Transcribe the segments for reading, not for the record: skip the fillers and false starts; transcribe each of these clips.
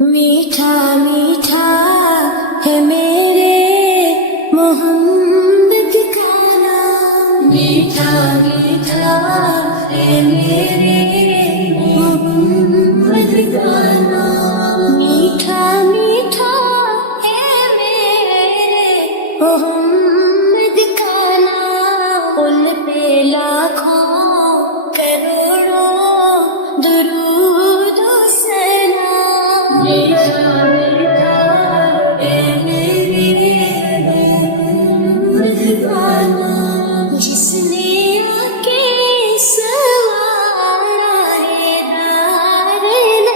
میٹھا میٹھا ہے میرے محمد کا نام، میٹھا میٹھا ہے میرے محمد کا نام، میٹھا میٹھا ہے میرے محمد کا نام، ان پہ لاکھوں کروڑوں درود و سلام، میٹھا میٹھا ہے میرے محمد کا نام، جس نے آ کے سنوارا ہے دارین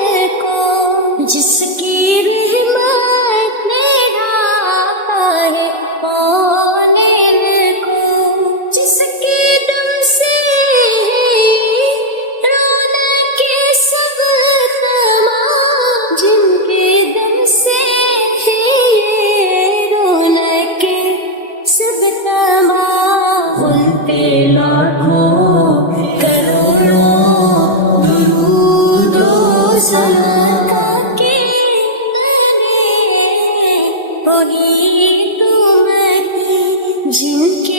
کو، جس کی رحمت نے ڈھانپا ہے کونین کو، جس کے دم سے رونق سب تمام، جن کے دم سے یہ رونق سب تمام، ان پہ لاکھوں کروڑوں درود و سلام کے وہی تم جن کے